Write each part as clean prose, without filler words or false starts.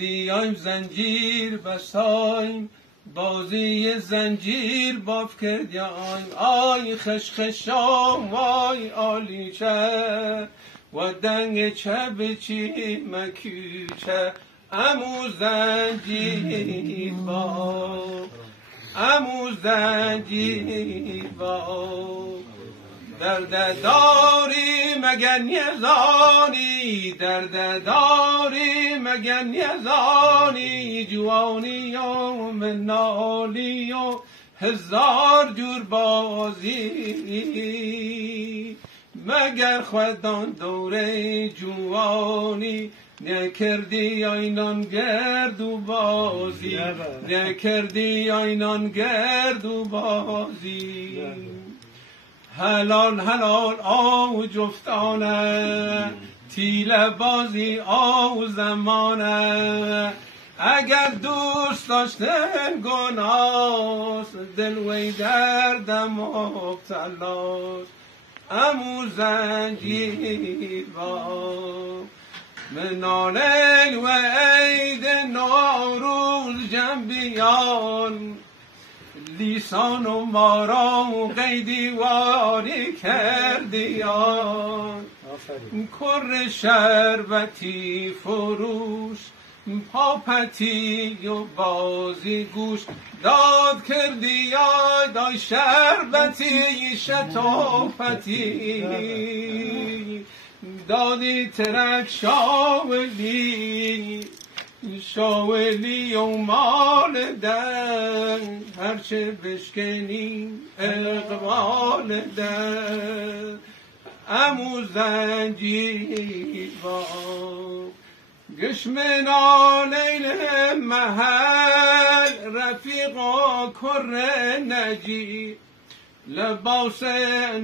کردیم زنجیر بسایم بازی زنجیر باف کردیم آی خشخشام وای آلیچه و دنگ چه بچی مکیچه امو زنجیر باف امو زنجیر باف درد داری مگن یزانی درد داری مگن یزانی جوانی و منالی و هزار جور بازی مگر خودان دوره جوانی نکردی آینان گرد و بازی نکردی آینان گرد و بازی حلال حلال آو جفتانه تیله بازی آو زمانه اگر دوست داشتن گناست دل وی دردم مبتلاست امو زنجیر با من لیل و عید نوروز جنبیان لیسان و مارا و قیدی واری کردیان کر شربتی فروش پاپتی و بازی گوش داد کردی دای شربتی شتافتی دادی ترک شاولی شاولی و مال دن هرچه بشکنی اقبال دن امو زنجیر با گشمنا لیل محل رفیقا کر نجی لباس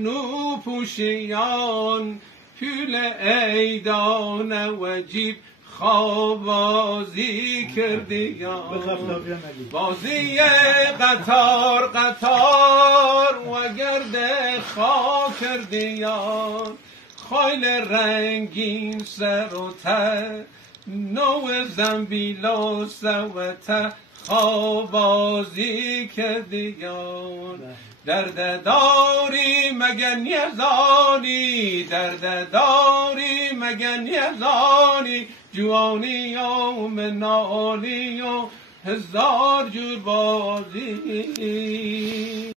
نو پوشیان پول ایدان وجیب خواب بازی کردیان بازی قطار قطار و گرد خواه کردیان خایل رنگین سر و ته نو زنبیل و سوته خواب بازی کردیان درد داری مگن یزانی درد داری مگن یزانی جوانی و منالی و هزار جور بازی